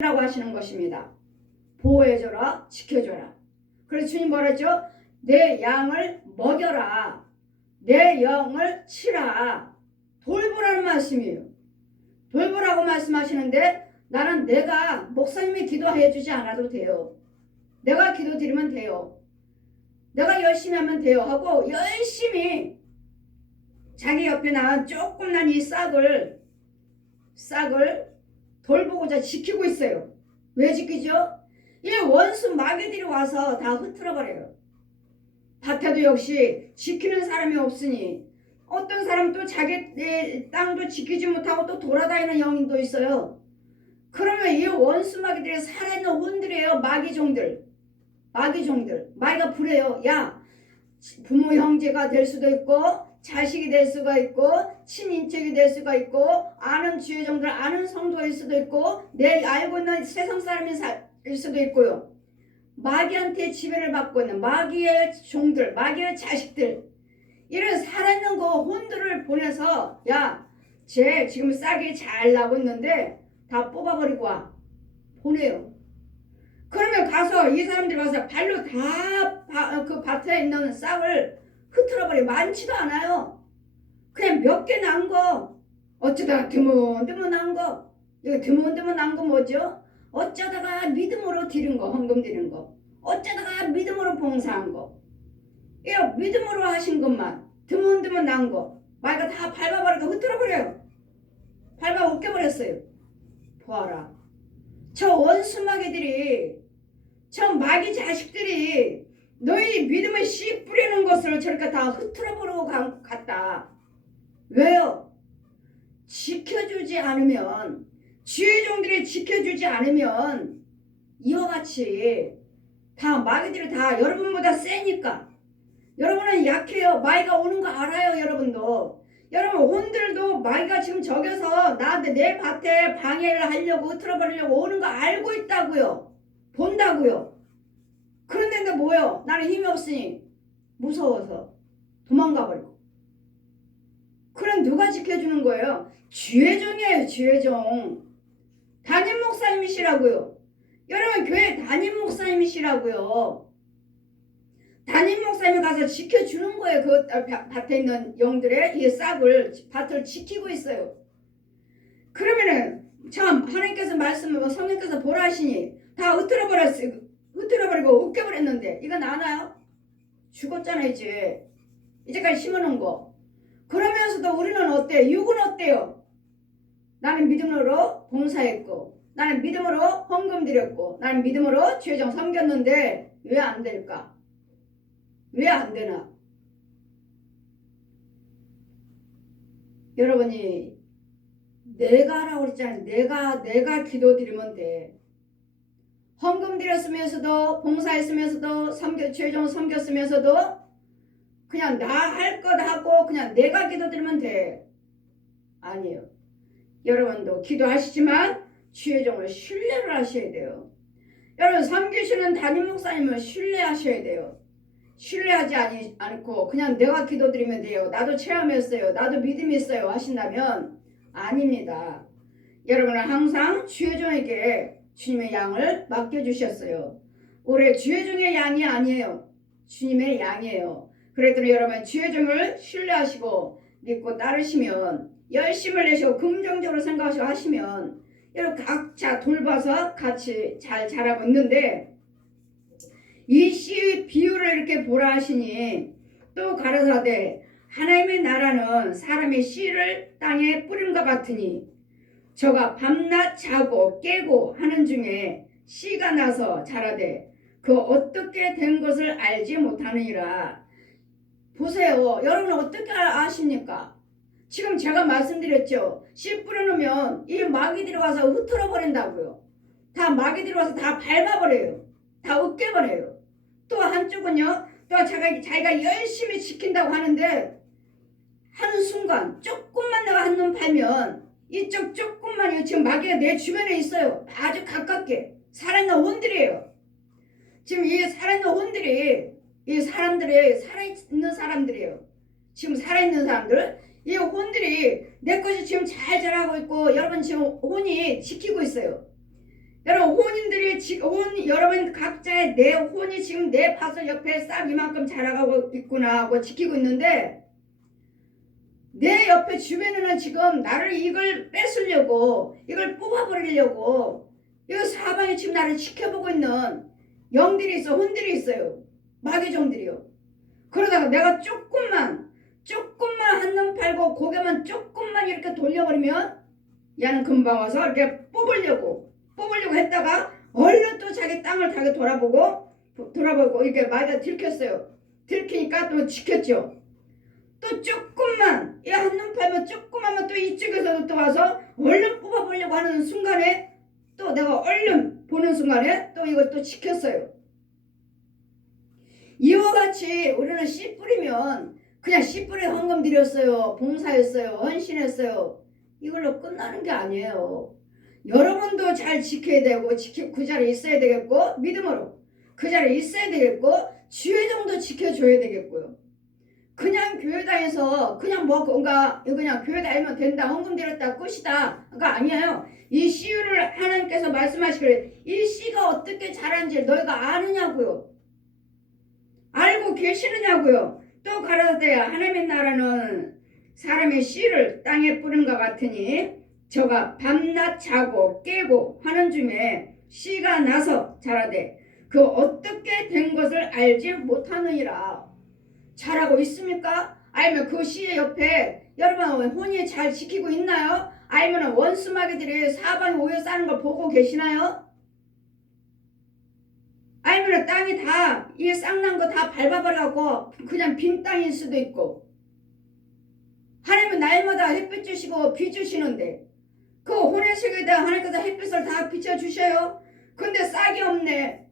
라고 하시는 것입니다. 보호해줘라, 지켜줘라. 그래서 주님 뭐라 했죠? 내 양을 먹여라, 내 영을 치라, 돌보라는 말씀이에요. 돌보라고 말씀하시는데 나는 내가 목사님이 기도해 주지 않아도 돼요. 내가 기도 드리면 돼요. 내가 열심히 하면 돼요 하고 열심히 자기 옆에 나간 조금난 이 싹을 돌보고자 지키고 있어요. 왜 지키죠? 이 원수 마귀들이 와서 다 흐트러버려요. 밭에도 역시 지키는 사람이 없으니 어떤 사람 또 자기 땅도 지키지 못하고 또 돌아다니는 영인도 있어요. 그러면 이 원수 마귀들이 살아있는 혼들이에요. 마귀종들. 마귀가 부려요. 야, 부모 형제가 될 수도 있고 자식이 될 수가 있고 친인척이 될 수가 있고 아는 주의종들 아는 성도일 수도 있고 내 알고 있는 세상 사람일 수도 있고요. 마귀한테 지배를 받고 있는 마귀의 종들, 마귀의 자식들, 이런 살아있는 그 혼들을 보내서 야, 쟤 지금 싹이 잘 나고 있는데 다 뽑아버리고 와. 보내요. 그러면 가서 이 사람들이 가서 발로 다 그 밭에 있는 싹을 흐트러버려. 많지도 않아요. 그냥 몇 개 난 거, 어쩌다가 드문드문 난 거. 이거 드문드문 난 거 뭐죠? 어쩌다가 믿음으로 드린 거, 헌금 드린 거. 어쩌다가 믿음으로 봉사한 거. 이거 믿음으로 하신 것만 드문드문 난 거. 마귀가 다 밟아버리고 흐트러버려요. 밟아 웃겨버렸어요. 보아라. 저 원수 마귀들이, 저 마귀 자식들이 너희 믿음을 씨 뿌리는 것을 저렇게 다 흐트러버리고 갔다. 왜요? 지켜주지 않으면, 주의 종들이 지켜주지 않으면 이와 같이 다 마귀들이 다 여러분보다 세니까. 여러분은 약해요. 마귀가 오는 거 알아요. 여러분도. 여러분 혼들도 마귀가 지금 저겨서 나한테 내 밭에 방해를 하려고 흐트러버리려고 오는 거 알고 있다고요. 본다고요. 그런데 뭐요? 나는 힘이 없으니 무서워서 도망가버리고. 그럼 누가 지켜주는 거예요? 주의종이에요. 주의종. 담임 목사님이시라고요. 여러분 교회 담임 목사님이시라고요. 담임 목사님이 가서 지켜주는 거예요. 그 밭에 있는 영들의 이 싹을, 밭을 지키고 있어요. 그러면은 참 하나님께서 성령께서 보라 하시니 다 흐트러버리고 웃겨버렸는데 이건 아나요? 죽었잖아. 이제까지 심어놓은 거. 그러면서도 우리는 어때? 육은 어때요? 나는 믿음으로 봉사했고, 나는 믿음으로 헌금 드렸고, 나는 믿음으로 죄정 섬겼는데 왜 안 될까? 왜 안 되나? 여러분이 내가 하라고 그랬잖아요. 내가 기도 드리면 돼. 헌금 드렸으면서도 봉사했으면서도 죄종 섬겼으면서도 그냥 나 할 것 하고 그냥 내가 기도 드리면 돼. 아니에요. 여러분도 기도하시지만 죄종을 신뢰를 하셔야 돼요. 여러분 섬기시는 담임 목사님을 신뢰하셔야 돼요. 신뢰하지 않고 그냥 내가 기도드리면 돼요. 나도 체험했어요. 나도 믿음이 있어요. 하신다면 아닙니다. 여러분은 항상 주의종에게 주님의 양을 맡겨주셨어요. 올해 주의종의 양이 아니에요. 주님의 양이에요. 그랬더니 여러분 주의종을 신뢰하시고 믿고 따르시면 열심을 내시고 긍정적으로 생각하시고 하시면 여러분 각자 돌봐서 같이 잘 자라고 있는데 이 씨의 비유를 이렇게 보라 하시니 또 가라사대 하나님의 나라는 사람의 씨를 땅에 뿌림과 같으니 저가 밤낮 자고 깨고 하는 중에 씨가 나서 자라되 그 어떻게 된 것을 알지 못하느니라. 보세요. 여러분 어떻게 아십니까? 지금 제가 말씀드렸죠. 씨 뿌려놓으면 이 마귀들이 와서 흐트러 버린다고요. 다 마귀들이 와서 다 밟아버려요. 다 으깨버려요. 또 한쪽은요. 또 자기가 열심히 지킨다고 하는데 한순간 조금만 내가 한눈 팔면 이쪽 조금만요. 지금 마귀가 내 주변에 있어요. 아주 가깝게. 살아있는 혼들이에요. 지금 이 살아있는 혼들이 이 사람들이 살아있는 사람들이에요. 지금 살아있는 사람들. 이 혼들이 내 것이 지금 잘 자라고 있고 여러분 지금 혼이 지키고 있어요. 여러분 혼인들이 지금 여러분 각자의 내 혼이 지금 내 밭을 옆에 싹 이만큼 자라가고 있구나 하고 지키고 있는데 내 옆에 주변에는 지금 나를 이걸 뺏으려고 이걸 뽑아버리려고 이 사방에 지금 나를 지켜보고 있는 영들이 있어 혼들이 있어요. 마귀종들이요. 그러다가 내가 조금만 한눈 팔고 고개만 조금만 이렇게 돌려버리면 얘는 금방 와서 이렇게 뽑으려고 했다가 얼른 또 자기 땅을 다시 돌아보고 이렇게 마귀가 들켰어요. 들키니까 또 지켰죠. 또 조금만 이 한눈 팔면 조금만 또 이쪽에서도 또 와서 얼른 뽑아보려고 하는 순간에 또 내가 얼른 보는 순간에 또 이걸 또 지켰어요. 이와 같이 우리는 씨 뿌리면 그냥 씨 뿌리 헌금 드렸어요. 봉사했어요. 헌신했어요. 이걸로 끝나는 게 아니에요. 여러분도 잘 지켜야 되고 그 자리에 있어야 되겠고 믿음으로 그 자리에 있어야 되겠고 주의정도 지켜줘야 되겠고요. 그냥 교회 다녀서 그냥 뭔가 그냥 교회 다니면 된다 헌금 드렸다 끝이다 그러니까 아니에요. 이 씨유를 하나님께서 말씀하시기를 이 씨가 어떻게 자란지 너희가 아느냐고요. 알고 계시느냐고요. 또 가라사대 하나님의 나라는 사람의 씨를 땅에 뿌린 것 같으니 저가 밤낮 자고 깨고 하는 중에 씨가 나서 자라되 그 어떻게 된 것을 알지 못하느니라. 잘하고 있습니까? 아니면 그 씨의 옆에 여러분 혼이 잘 지키고 있나요? 아니면 원수 마귀들이 사방에 오여 싸는 걸 보고 계시나요? 아니면 땅이 다 이 쌍난 거 다 밟아버려갖고 그냥 빈 땅일 수도 있고 하나님은 날마다 햇빛 주시고 비 주시는데 그 혼의 세계에다 하나님께서 햇빛을 다 비춰주셔요. 근데 싹이 없네.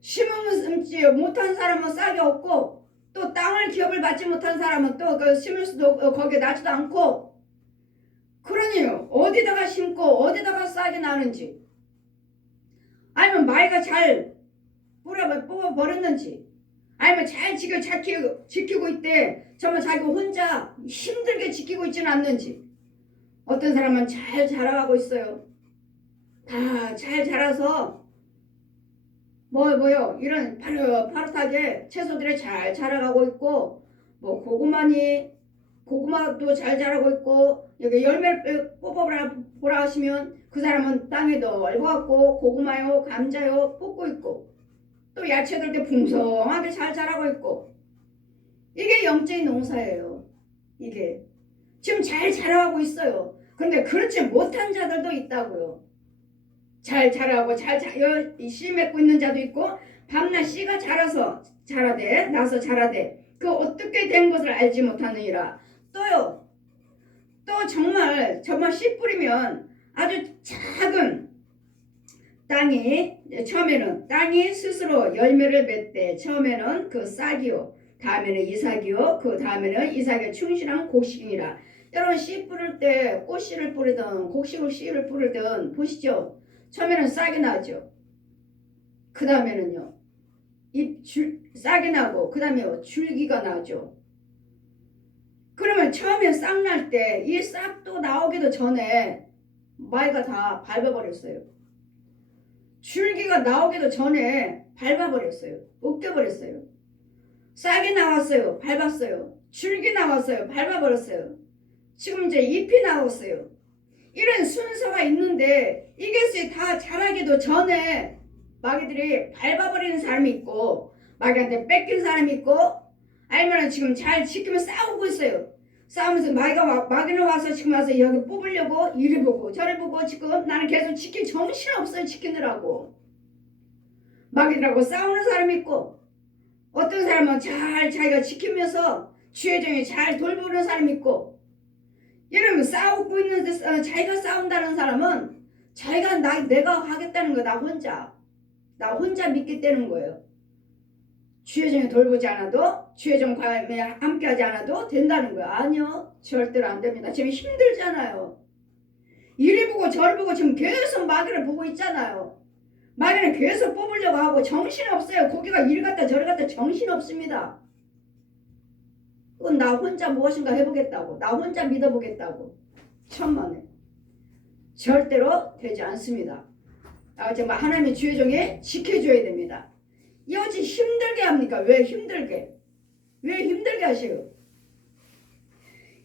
심지 못한 사람은 싹이 없고 또 땅을 기업을 받지 못한 사람은 또 그 심을 수도 거기에 나지도 않고 그러니 어디다가 심고 어디다가 싹이 나는지 아니면 마이가 잘 뽑아버렸는지 아니면 잘 지키고 있대 정말 자기 혼자 힘들게 지키고 있지는 않는지 어떤 사람은 잘 자라가고 있어요. 다 잘 자라서 뭐요 이런 파릇하게 채소들이 잘 자라가고 있고 뭐 고구마도 잘 자라고 있고 여기 열매를 뽑아보라 하시면 그 사람은 땅에도 넓어갖고 고구마요 감자요 뽑고 있고 또 야채들도 풍성하게 잘 자라고 있고 이게 영적인 농사예요. 이게 지금 잘 자라고 있어요. 그런데 그렇지 못한 자들도 있다고요. 잘 자라고 씨 맺고 있는 자도 있고 밤낮 씨가 나서 자라되 그 어떻게 된 것을 알지 못하느니라. 또요. 또 정말 씨 뿌리면 아주 작은 땅이 처음에는 땅이 스스로 열매를 맺되 처음에는 그 싹이요 다음에는 이삭이요 그 다음에는 이삭의 충실한 곡식이니라. 여러분 씨 뿌릴 때 꽃씨를 뿌리든 곡식으로 씨를 뿌리든 보시죠. 처음에는 싹이 나죠. 그 다음에는요 싹이 나고 그 다음에 줄기가 나죠. 그러면 처음에 싹 날 때 이 싹도 나오기도 전에 마이가 다 밟아버렸어요. 줄기가 나오기도 전에 밟아버렸어요. 으깨버렸어요. 싹이 나왔어요. 밟았어요. 줄기 나왔어요. 밟아버렸어요. 지금 이제 잎이 나왔어요. 이런 순서가 있는데 이것이 다 자라기도 전에 마귀들이 밟아버리는 사람이 있고 마귀한테 뺏긴 사람이 있고 아니면 지금 잘 지키면 싸우고 있어요. 싸우면서 마귀는 와서 지금 와서 여기 뽑으려고 이리 보고 저리 보고 지금 나는 계속 지킬 정신없어요. 지키느라고. 마귀들하고 싸우는 사람이 있고 어떤 사람은 잘 자기가 지키면서 주의정이 잘 돌보는 사람이 있고 이러면 싸우고 있는데 자기가 싸운다는 사람은 내가 하겠다는 거 나 혼자 믿겠다는 거예요. 주의정이 돌보지 않아도 주의정과 함께 하지 않아도 된다는 거예요. 아니요. 절대로 안 됩니다. 지금 힘들잖아요. 이리 보고 저리 보고 지금 계속 마귀를 보고 있잖아요. 마귀는 계속 뽑으려고 하고 정신이 없어요. 거기가 이리 갔다 저리 갔다 정신이 없습니다. 그건 나 혼자 무엇인가 해보겠다고 나 혼자 믿어보겠다고 천만에 절대로 되지 않습니다. 정말 하나님의 주의 종에 지켜줘야 됩니다. 이것이 힘들게 합니까? 왜 힘들게? 왜 힘들게 하셔요?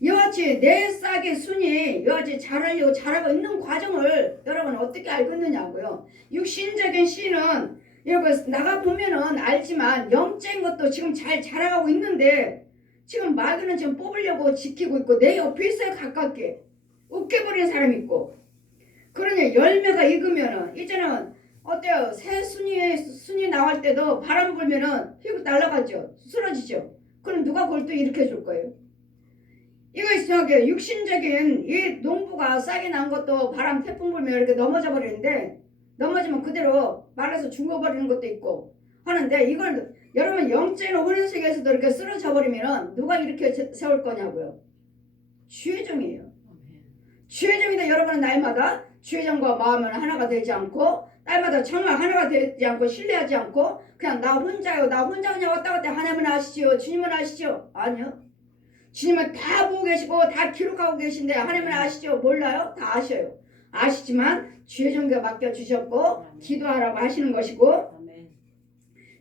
이같이 내 싹의 순이 이같이 자라려고 자라고 있는 과정을 여러분 어떻게 알고 있느냐고요. 육신적인 씨는 여러분 나가보면은 알지만 영적인 것도 지금 잘 자라가고 있는데 지금 마귀는 지금 뽑으려고 지키고 있고 내 옆에 있어요. 가깝게 웃겨버리는 사람이 있고. 그러니 열매가 익으면은 이제는 어때요? 새 순이 나올 때도 바람 불면은 휙 날아가죠. 쓰러지죠. 그럼 누가 그걸 또 일으켜 줄 거예요? 이거 이상하게 육신적인 이 농부가 싹이 난 것도 바람 태풍 불면 이렇게 넘어져 버리는데 넘어지면 그대로 말라서 죽어버리는 것도 있고 하는데 이걸 여러분 영적인 혼인 세계에서도 이렇게 쓰러져 버리면 누가 이렇게 세울 거냐고요. 주의 종이에요. 주의 종인데 여러분은 날마다 주의 종과 마음은 하나가 되지 않고 날마다 정말 하나가 되지 않고 신뢰하지 않고 그냥 나 혼자요. 나 혼자 그냥 왔다 갔다 하나님은 아시죠? 주님은 아시죠? 아니요. 주님은 다 보고 계시고 다 기록하고 계신데 하나님은 아시죠? 몰라요? 다 아셔요. 아시지만 주의 종교에 맡겨주셨고 기도하라고 하시는 것이고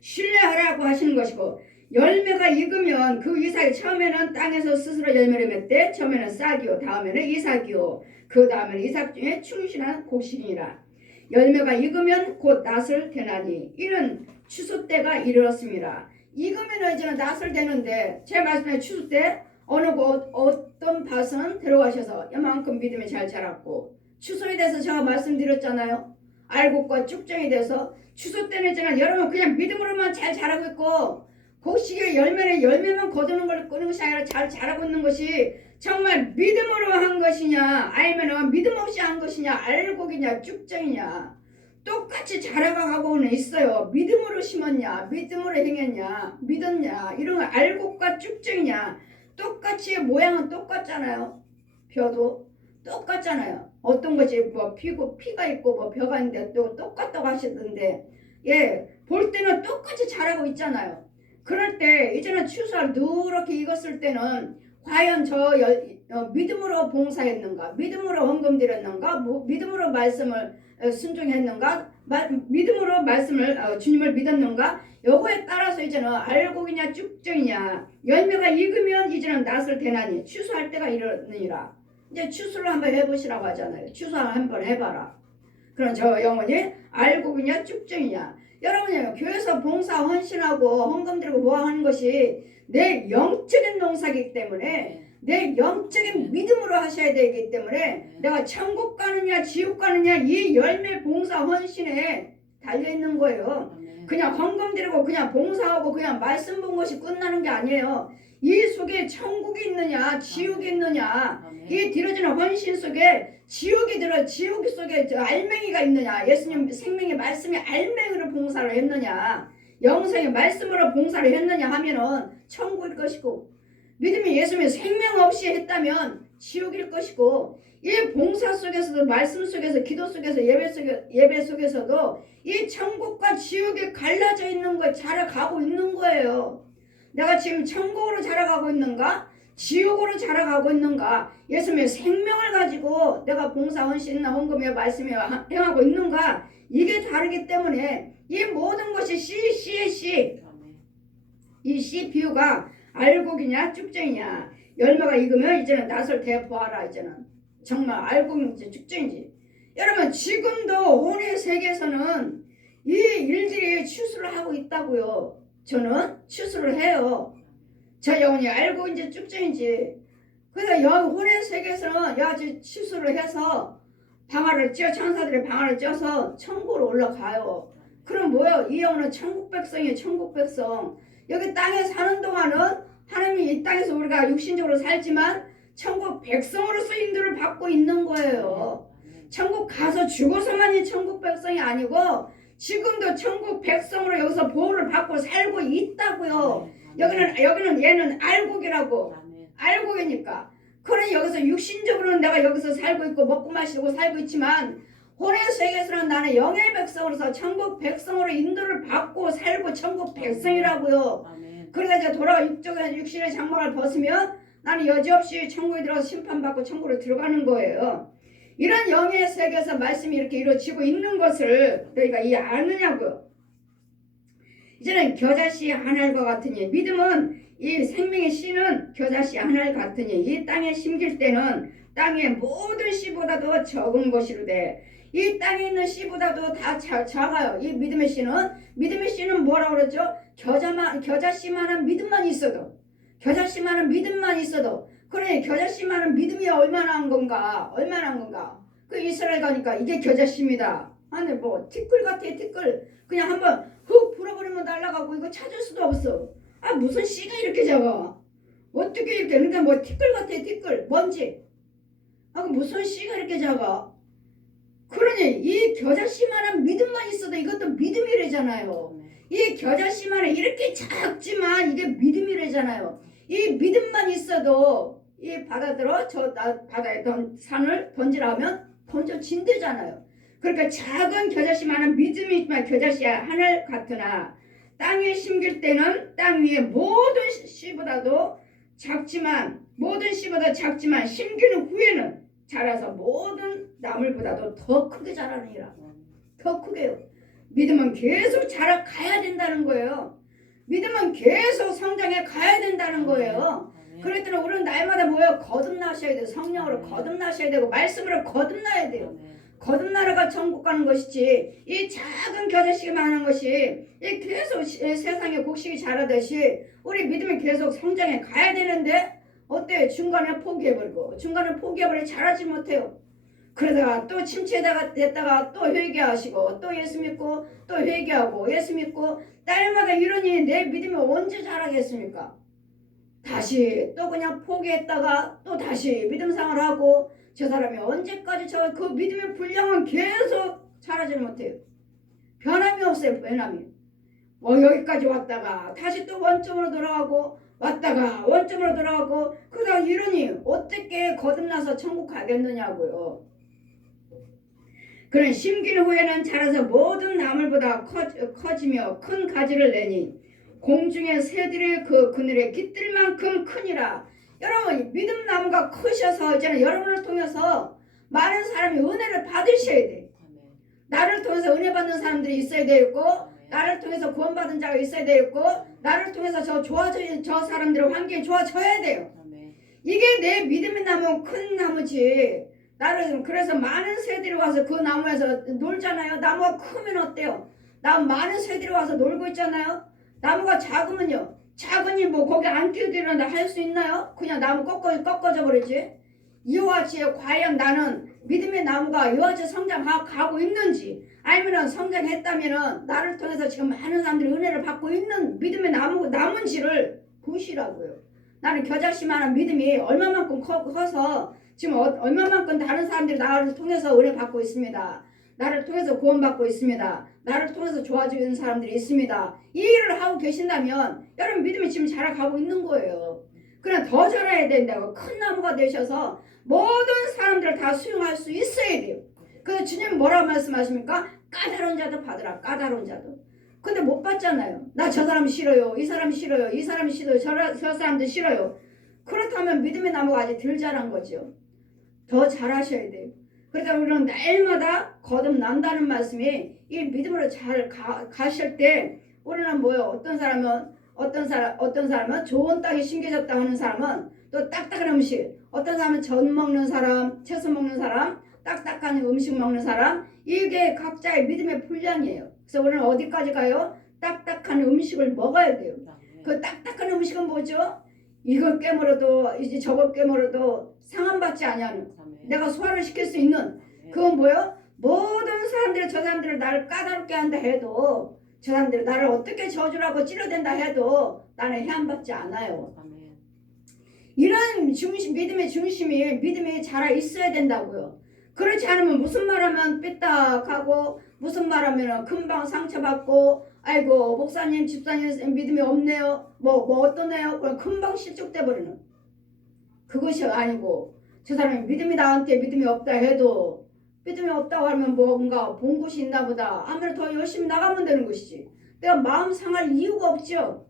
신뢰하라고 하시는 것이고 열매가 익으면 그 이삭이 처음에는 땅에서 스스로 열매를 맺되 처음에는 싹이요 다음에는 이삭이요 그 다음에는 이삭 중에 충실한 곡식이니라. 열매가 익으면 곧 낫을 되나니 이는 추수 때가 이르렀습니다. 익으면 이제는 낫을 되는데 제 말씀에 추수 때 어느 곳 어떤 밭은 들어가셔서 이만큼 믿음이 잘 자랐고 추수에 대해서 제가 말씀드렸잖아요. 알곡과 쭉정이 돼서 추수 때는 있잖아 여러분 그냥 믿음으로만 잘 자라고 있고 곡식의 열매만 거두는 걸 끄는 것이 아니라 잘 자라고 있는 것이 정말 믿음으로 한 것이냐 아니면 믿음 없이 한 것이냐 알곡이냐 쭉정이냐 똑같이 자라가고는 있어요. 믿음으로 심었냐 믿음으로 행했냐 믿었냐 이런 거 알곡과 쭉정이냐 똑같이 모양은 똑같잖아요. 벼도 똑같잖아요. 어떤 것이 뭐 피가 있고 뭐 벼가 있는데 또 똑같다고 하시던데 볼 때는 똑같이 자라고 있잖아요. 그럴 때 이제는 추수를 누렇게 익었을 때는 과연 믿음으로 봉사했는가 믿음으로 헌금 드렸는가 믿음으로 말씀을 순종했는가 믿음으로 말씀을 주님을 믿었는가 요거에 따라서 이제는 알곡이냐 쭉정이냐 열매가 익으면 이제는 낫을 되나니 추수할 때가 이르느니라. 이제 추수를 한번 해보시라고 하잖아요. 추수를 한번 해봐라. 그럼 저 영혼이 알곡이냐 쭉정이냐 여러분요 교회에서 봉사 헌신하고 헌금 드리고 뭐 하는 것이 내 영적인 농사이기 때문에 내 영적인 믿음으로 하셔야 되기 때문에 내가 천국 가느냐 지옥 가느냐 이 열매 봉사 헌신에 달려있는 거예요. 그냥 헌금 드리고 그냥 봉사하고 그냥 말씀 본 것이 끝나는 게 아니에요. 이 속에 천국이 있느냐 지옥이 있느냐 이 들어지는 헌신 속에 지옥 속에 알맹이가 있느냐 예수님 생명의 말씀이 알맹이로 봉사를 했느냐 영성의 말씀으로 봉사를 했느냐 하면은 천국일 것이고 믿음이 예수님의 생명 없이 했다면 지옥일 것이고 이 봉사 속에서도 말씀 속에서 기도 속에서 예배 속에서도 이 천국과 지옥이 갈라져 있는 거에 자라가고 있는 거예요. 내가 지금 천국으로 자라가고 있는가 지옥으로 자라가고 있는가 예수님의 생명을 가지고 내가 봉사 헌신이나 헌금에 말씀에 행하고 있는가 이게 다르기 때문에 이 모든 것이 씨 이 씨 비유가 알곡이냐 쭉정이냐 열매가 익으면 이제는 낫을 대보아라. 이제는 정말 알곡인지 쭉정인지 여러분 지금도 혼의 세계에서는 이 일들이 추수를 하고 있다고요. 저는 추수를 해요. 저 영혼이 알곡인지 쭉정인지 그래서 여기 혼의 세계에서는 여기 추수를 해서 방아를 찧어 천사들의 방아를 찧어서 천국으로 올라가요. 그럼 뭐예요? 이 영혼은 천국 백성이에요. 천국 백성. 여기 땅에 사는 동안은 하나님이 이 땅에서 우리가 육신적으로 살지만 천국 백성으로서 인도를 받고 있는 거예요. 천국 가서 죽어서만이 천국 백성이 아니고 지금도 천국 백성으로 여기서 보호를 받고 살고 있다고요. 여기는 얘는 알곡이라고. 알곡이니까. 그러니 여기서 육신적으로는 내가 여기서 살고 있고 먹고 마시고 살고 있지만 혼의 세계에서는 나는 영의 백성으로서 천국 백성으로 인도를 받고 살고 천국 백성이라고요. 그러다 이제 돌아가 육신의 장막을 벗으면 나는 여지없이 천국에 들어가서 심판받고 천국으로 들어가는 거예요. 이런 영의 세계에서 말씀이 이렇게 이루어지고 있는 것을 너희가 이 아느냐고요. 이제는 겨자씨 하늘과 같으니 믿음은 이 생명의 씨는 겨자씨 하늘 같으니 이 땅에 심길 때는 땅의 모든 씨보다도 적은 것이로되 이 땅에 있는 씨보다도 다 작아요. 이 믿음의 씨는 뭐라고 그러죠? 겨자씨만한 믿음만 있어도 겨자씨만한 믿음만 있어도 그래 겨자씨만한 믿음이 얼마나 한 건가 그 이스라엘 가니까 이게 겨자씨입니다. 아니 뭐 티끌 같아 티끌 그냥 한번 훅 불어버리면 날아가고 이거 찾을 수도 없어. 아 무슨 씨가 이렇게 작아 어떻게 이렇게 그러니까 뭐 티끌 같아 티끌 먼지 아 무슨 씨가 이렇게 작아. 그러니 이 겨자씨만한 믿음만 있어도 이것도 믿음이래잖아요. 이 겨자씨만은 이렇게 작지만 이게 믿음이래잖아요. 이 믿음만 있어도 이 바다들어 저 바다에 산을 던지라 하면 던져진대잖아요. 그러니까 작은 겨자씨만한 믿음이 있지만 겨자씨 하늘 같으나 땅에 심길 때는 땅 위에 모든 씨보다도 작지만 심기는 후에는 자라서 모든 나물보다도 더 크게 자라느니라. 더 크게요. 믿음은 계속 자라가야 된다는 거예요. 믿음은 계속 성장해 가야 된다는 거예요. 그랬더니 우리는 날마다 뭐예요? 거듭나셔야 돼요. 성령으로 거듭나셔야 되고 말씀으로 거듭나야 돼요. 거듭나라가 천국 가는 것이지 이 작은 겨자씨만 하는 것이 이 계속 세상에 곡식이 자라듯이 우리 믿음이 계속 성장해 가야 되는데 어때요? 중간에 포기해버리고 중간에 포기해버리고 자라지 못해요. 그러다가 또 침체에다가 됐다가 또 회개하시고 또 예수 믿고 또 회개하고 예수 믿고 날마다 이러니 내 믿음이 언제 자라겠습니까? 다시 또 그냥 포기했다가 또 다시 믿음 생활을 하고 저 사람이 언제까지 그 믿음의 분량은 계속 자라지 못해요. 변함이 없어요. 변함이. 여기까지 왔다가 다시 또 원점으로 돌아가고 왔다가 원점으로 돌아가고 그러다 이러니 어떻게 거듭나서 천국 가겠느냐고요. 그는 심길 후에는 자라서 모든 나물보다 커지며 큰 가지를 내니 공중의 새들의 그 그늘에 깃들 만큼 크니라. 여러분 믿음 나무가 크셔서 이제는 여러분을 통해서 많은 사람이 은혜를 받으셔야 돼. 나를 통해서 은혜 받는 사람들이 있어야 되고 나를 통해서 구원받은 자가 있어야 되고 나를 통해서 저 사람들의 환경이 좋아져야 돼요. 이게 내 믿음의 나무 큰 나무지. 나를 그래서 많은 새들이 와서 그 나무에서 놀잖아요. 나무가 크면 어때요? 많은 새들이 와서 놀고 있잖아요. 나무가 작으면요. 작으니 뭐 거기 안 끼어들는다 할 수 있나요? 그냥 나무 꺾어져 버리지. 이와 같이 과연 나는 믿음의 나무가 이와 같이 성장하고 있는지 아니면 성장했다면 나를 통해서 지금 많은 사람들이 은혜를 받고 있는 믿음의 나무인지를 보시라고요. 나는 겨자씨만한 믿음이 얼마만큼 커서 지금 얼마만큼 다른 사람들이 나를 통해서 은혜 받고 있습니다. 나를 통해서 구원받고 있습니다. 나를 통해서 좋아지는 사람들이 있습니다. 이 일을 하고 계신다면 여러분 믿음이 지금 자라가고 있는 거예요. 그냥 더 자라야 된다고 큰 나무가 되셔서 모든 사람들을 다 수용할 수 있어야 돼요. 그래서 주님 뭐라고 말씀하십니까? 까다로운 자도 받으라. 까다로운 자도. 근데 못 받잖아요. 나 저 사람 싫어요. 이 사람 싫어요. 이 사람 싫어요. 저 사람도 싫어요. 그렇다면 믿음의 나무가 아직 덜 자란 거죠. 더 잘하셔야 돼요. 그러니까 우리는 날마다 거듭난다는 말씀이 이 믿음으로 잘 가실 때 우리는 뭐요? 어떤 사람은 좋은 땅에 심겨졌다 하는 사람은 또 딱딱한 음식, 어떤 사람은 전 먹는 사람, 채소 먹는 사람, 딱딱한 음식 먹는 사람, 이게 각자의 믿음의 분량이에요. 그래서 우리는 어디까지 가요? 딱딱한 음식을 먹어야 돼요. 그 딱딱한 음식은 뭐죠? 이걸 깨물어도 이제 저걸 깨물어도 상함받지 아니하는 내가 소화를 시킬 수 있는 그건 뭐예요? 모든 사람들이 저 사람들을 나를 까다롭게 한다 해도 저 사람들이 나를 어떻게 저주라고 찌르댄다 해도 나는 해함받지 않아요. 이런 믿음의 중심이 믿음이 자라 있어야 된다고요. 그렇지 않으면 무슨 말하면 삐딱하고 무슨 말하면 금방 상처받고 아이고 목사님 집사님 믿음이 없네요. 뭐 어떠네요? 그럼 금방 실족돼 버리는 그것이 아니고 저 사람이 나한테 믿음이 없다 해도 믿음이 없다고 하면 뭔가 본 곳이 있나 보다 하면 더 열심히 나가면 되는 것이지. 내가 마음 상할 이유가 없죠.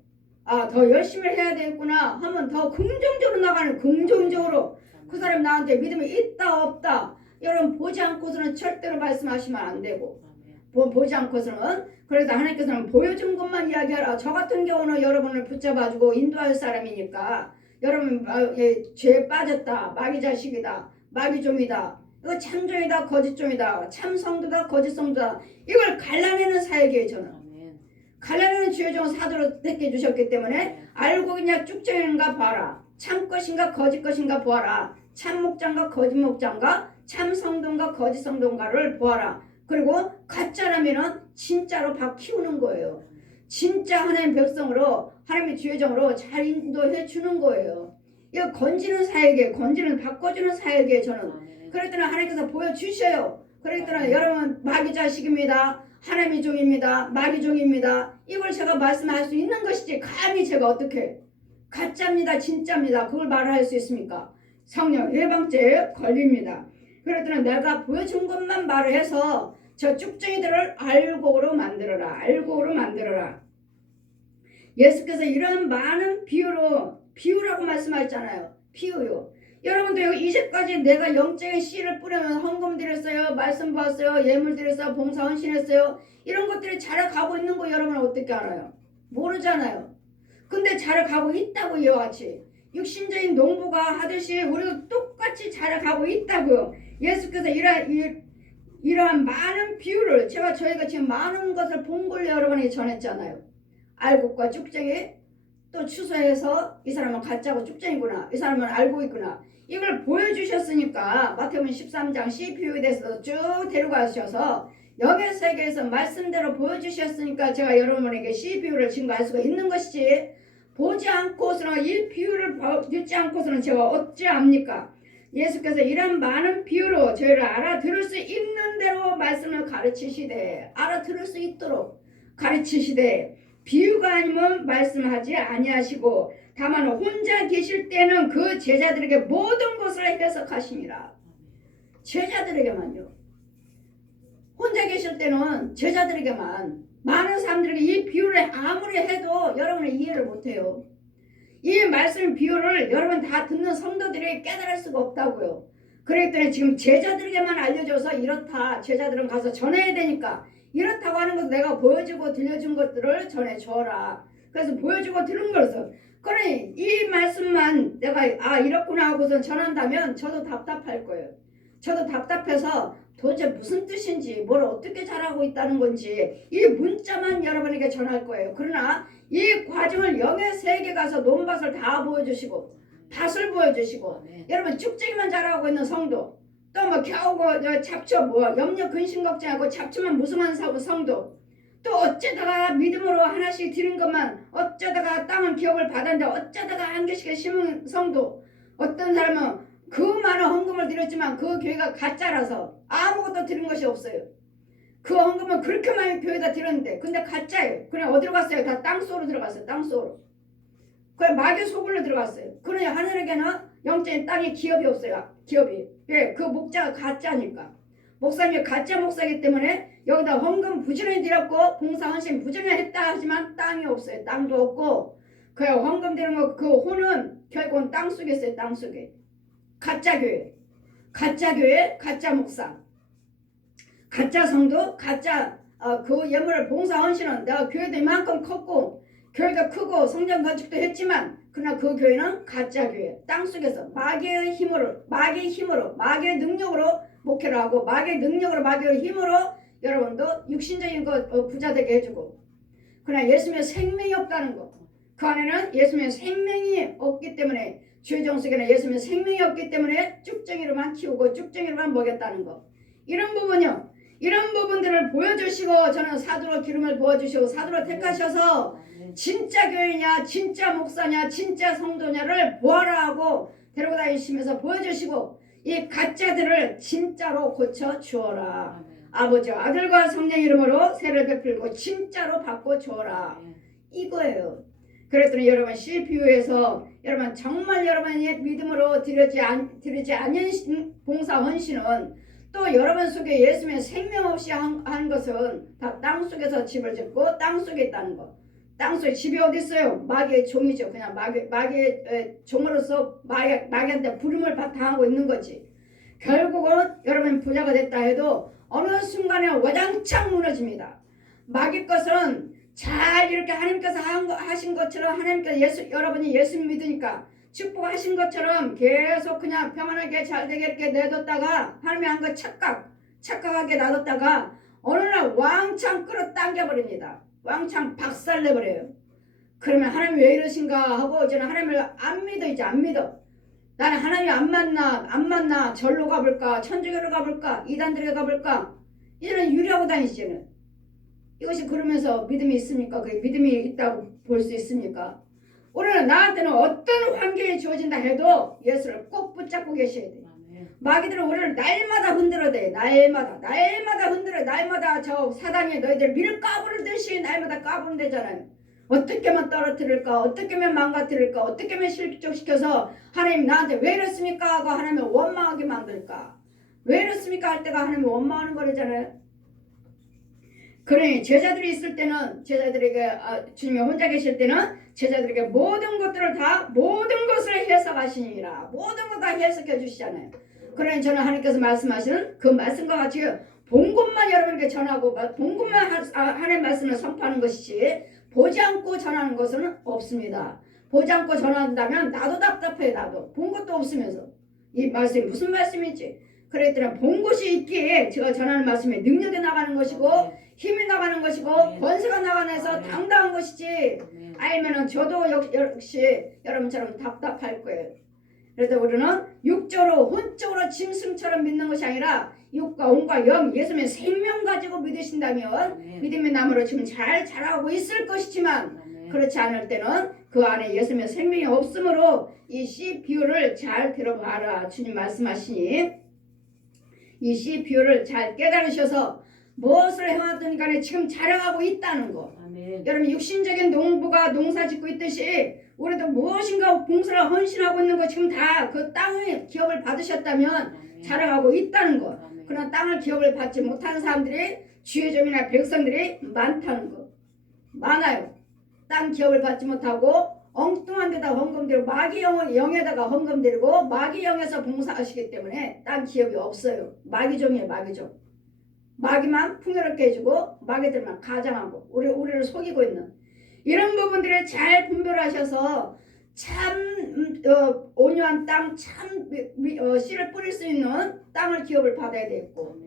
더 열심히 해야 되겠구나 하면 더 긍정적으로 나가는 긍정적으로 그 사람이 나한테 믿음이 있다 없다 여러분 보지 않고서는 절대로 말씀하시면 안 되고 보지 않고서는 그래서 하나님께서는 보여준 것만 이야기하라. 저 같은 경우는 여러분을 붙잡아주고 인도할 사람이니까 여러분 죄에 빠졌다. 마귀 자식이다. 마귀 종이다. 이거 참종이다. 거짓종이다. 참성도다. 거짓성도다. 이걸 갈라내는 사역이에요. 저는. 갈라내는 주의 종 사도로 택해 주셨기 때문에 알고 그냥 쭉정인가 봐라. 참 것인가 거짓 것인가 보아라. 참 목장과 거짓 목장과 참 성도인가 거짓 성도인가를 보아라. 그리고 가짜라면은 진짜로 밥 키우는 거예요. 진짜 하나님 백성으로 하나님의 주의정으로 잘 인도해 주는 거예요. 이거 건지는 사역이에요. 건지는 바꿔주는 사역이에요. 저는. 그랬더니 하나님께서 보여주셔요. 그랬더니 여러분 마귀 자식입니다. 하나님의 종입니다. 마귀 종입니다. 이걸 제가 말씀할 수 있는 것이지 감히 제가 어떻게 가짜입니다. 진짜입니다. 그걸 말할 수 있습니까? 성령 예방죄에 걸립니다. 그랬더니 내가 보여준 것만 말을 해서 저 쭉쟁이들을 알곡으로 만들어라. 알곡으로 만들어라. 예수께서 이런 많은 비유라고 말씀하셨잖아요. 비유요. 여러분도 이제까지 내가 영적인 씨를 뿌리면 헌금 드렸어요. 말씀 보았어요. 예물 드렸어요. 봉사 헌신했어요. 이런 것들이 자라가고 있는 거 여러분은 어떻게 알아요? 모르잖아요. 근데 자라가고 있다고 이와 같이. 육신적인 농부가 하듯이 우리도 똑같이 자라가고 있다고요. 예수께서 이러한 많은 비유를 저희가 지금 많은 것을 본 걸 여러분에게 전했잖아요. 알곡과 쭉쟁이 또 추수해서 이 사람은 가짜고 쭉쟁이구나. 이 사람은 알고 있구나. 이걸 보여주셨으니까 마태복음 13장 CPU에 대해서 쭉 데려가셔서 여기 세계에서 말씀대로 보여주셨으니까 제가 여러분에게 CPU를 증거할 수가 있는 것이지 보지 않고서는 이 비유를 듣지 않고서는 제가 어찌 압니까? 예수께서 이런 많은 비유로 저희를 알아들을 수 있는 대로 말씀을 가르치시되 알아들을 수 있도록 가르치시되 비유가 아니면 말씀하지 아니하시고 다만 혼자 계실 때는 그 제자들에게 모든 것을 해석하시니라. 제자들에게만요. 혼자 계실 때는 제자들에게만 많은 사람들에게 이 비유를 아무리 해도 여러분은 이해를 못해요. 이 말씀 비유를 여러분 다 듣는 성도들이 깨달을 수가 없다고요. 그랬더니 지금 제자들에게만 알려줘서 이렇다. 제자들은 가서 전해야 되니까 이렇다고 하는 것을 내가 보여주고 들려준 것들을 전해줘라. 그래서 보여주고 들은 것을 그러니 이 말씀만 내가 이렇구나 하고선 전한다면 저도 답답할 거예요. 저도 답답해서 도대체 무슨 뜻인지 뭘 어떻게 잘하고 있다는 건지 이 문자만 여러분에게 전할 거예요. 그러나 이 과정을 영의 세계 가서 논밭을 다 보여주시고 밭을 보여주시고 여러분 쭉쟁이만 잘하고 있는 성도 또 뭐 겨우 잡초 염려 근심 걱정하고 잡초만 무성한 성도 또 어쩌다가 믿음으로 하나씩 드린 것만 어쩌다가 땅은 기업을 받았는데 어쩌다가 한 개씩 심은 성도 어떤 사람은 그 많은 헌금을 드렸지만 그 교회가 가짜라서 아무것도 드린 것이 없어요. 그 헌금은 그렇게 많이 교회에다 드렸는데 근데 가짜예요. 그냥 어디로 갔어요? 다 땅속으로 들어갔어요. 땅속으로. 그냥 마귀 소굴로 들어갔어요. 그러니 하늘에게는 영적인 땅에 기업이 없어요. 기업이. 왜? 그 목자가 가짜니까. 목사님이 가짜 목사이기 때문에 여기다 헌금 부지런히 드렸고 봉사 헌신 부지런히 했다 하지만 땅이 없어요. 땅도 없고 그 헌금 드린 거 그 혼은 결국은 땅속에 있어요. 땅속에. 가짜 교회, 가짜 목사, 가짜 성도, 가짜 그 예물을 봉사 헌신은 내가 교회도 이만큼 컸고 교회도 크고 성전 건축도 했지만 그러나 그 교회는 가짜 교회. 땅속에서 마귀의 힘으로 마귀의 능력으로 목회를 하고 마귀의 능력으로 마귀의 힘으로 여러분도 육신적인 거 부자 되게 해주고 그러나 예수님의 생명이 없다는 거. 그 안에는 예수님의 생명이 없기 때문에 주의 정속에는 예수님의 생명이 없기 때문에 쭉쟁이로만 키우고 쭉쟁이로만 먹였다는 거. 이런 부분이요. 이런 부분들을 보여주시고 저는 사도로 기름을 부어주시고 사도로 택하셔서 진짜 교회냐 진짜 목사냐 진짜 성도냐를 보아라 하고 데리고 다니시면서 보여주시고 이 가짜들을 진짜로 고쳐주어라. 아버지와 아들과 성령 이름으로 세를 베풀고 진짜로 바꿔주어라. 이거예요. 그랬더니 여러분 CPU에서 여러분 정말 여러분의 믿음으로 드리지 않은 봉사 헌신은 또 여러분 속에 예수님의 생명 없이 한 것은 다 땅속에서 집을 짓고 땅속에 있다는 거. 땅속에 집이 어디 있어요? 마귀의 종이죠. 그냥 마귀의 종으로서 마귀한테 부름을 당하고 있는 거지. 결국은 여러분 부자가 됐다 해도 어느 순간에 와장창 무너집니다. 마귀 것은 잘 이렇게 하나님께서 하신 것처럼 하나님께서 여러분이 예수 믿으니까 축복하신 것처럼 계속 그냥 평안하게 잘 되게 이렇게 내뒀다가 하나님이 한 거 착각하게 놔뒀다가 어느 날 왕창 끌어당겨 버립니다. 왕창 박살내버려요. 그러면 하나님 왜 이러신가 하고 이제는 하나님을 안 믿어. 이제 안 믿어. 나는 하나님 안 만나 절로 가볼까 천주교로 가볼까 이단들에 가볼까 이제는 유리하고 다니시는 이것이 그러면서 믿음이 있습니까? 그 믿음이 있다고 볼 수 있습니까? 오늘 나한테는 어떤 환경이 주어진다 해도 예수를 꼭 붙잡고 계셔야 돼요. 마귀들은 우리를 날마다 흔들어대요. 날마다 흔들어. 날마다 저 사단이 너희들 밀가부르듯이 날마다 까부른대잖아요. 어떻게 하면 떨어뜨릴까? 어떻게 하면 망가뜨릴까? 어떻게 하면 실족시켜서 하나님 나한테 왜 이렇습니까? 하고 하나님을 원망하게 만들까? 왜 이렇습니까? 할 때가 하나님을 원망하는 거잖아요. 그러니 제자들이 있을 때는 제자들에게 주님이 혼자 계실 때는 제자들에게 모든 것을 해석하시니라. 모든 것 다 해석해 주시잖아요. 그러니 저는 하나님께서 말씀하시는 그 말씀과 같이 본 것만 여러분에게 전하고 본 것만 하나님의 말씀을 선포하는 것이지 보지 않고 전하는 것은 없습니다. 보지 않고 전한다면 나도 답답해. 나도 본 것도 없으면서 이 말씀이 무슨 말씀인지 그랬더니 본 것이 있기에 제가 전하는 말씀에 능력이 나가는 것이고 힘이 나가는 것이고 권세가 나가는 해서 당당한 것이지 알면은 저도 역시 여러분처럼 답답할 거예요. 그래서 우리는 육적으로 혼적으로 짐승처럼 믿는 것이 아니라 육과 혼과 영 예수님의 생명 가지고 믿으신다면 믿음의 나무로 지금 잘 자라고 있을 것이지만 그렇지 않을 때는 그 안에 예수님의 생명이 없으므로 이 씨 비유를 잘 들어봐라. 주님 말씀하시니 이 씨 비유를 잘 깨달으셔서 무엇을 해왔든 간에 지금 자라가고 있다는 거. 여러분 육신적인 농부가 농사 짓고 있듯이 우리도 무엇인가 봉사를 헌신하고 있는 거 지금 다 그 땅의 기업을 받으셨다면 자라가고 있다는 거. 그러나 땅을 기업을 받지 못하는 사람들이 주의점이나 백성들이 많다는 거. 많아요. 땅 기업을 받지 못하고 엉뚱한 데다 헌금들이고 마귀 영에다가 헌금들이고 마귀 영에서 봉사하시기 때문에 땅 기업이 없어요. 마귀종이에요. 마귀종. 마귀만 풍요롭게 해주고 마귀들만 가장하고 우리를 속이고 있는 이런 부분들을 잘 분별하셔서 참 온유한 땅, 참 씨를 뿌릴 수 있는 땅을 기업을 받아야 되겠고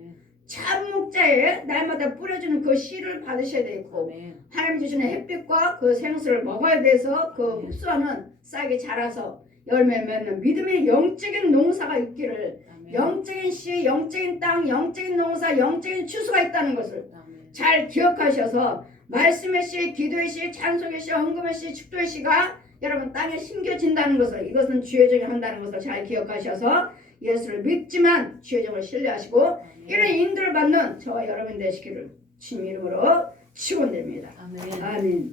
참 목자에 날마다 뿌려주는 그 씨를 받으셔야 되겠고 하나님 주시는 햇빛과 그 생수를 먹어야 돼서 그 흡수하는 싹이 자라서 열매 맺는 믿음의 영적인 농사가 있기를 영적인 씨, 영적인 땅, 영적인 농사, 영적인 추수가 있다는 것을 잘 기억하셔서 말씀의 씨, 기도의 씨, 찬송의 씨, 헌금의 씨, 축도의 씨가 여러분 땅에 심겨진다는 것을 이것은 주의 종이 한다는 것을 잘 기억하셔서 예수를 믿지만 주의 종을 신뢰하시고 이런 인도를 받는 저와 여러분 되시기를 주님 이름으로 축원드립니다. 아멘.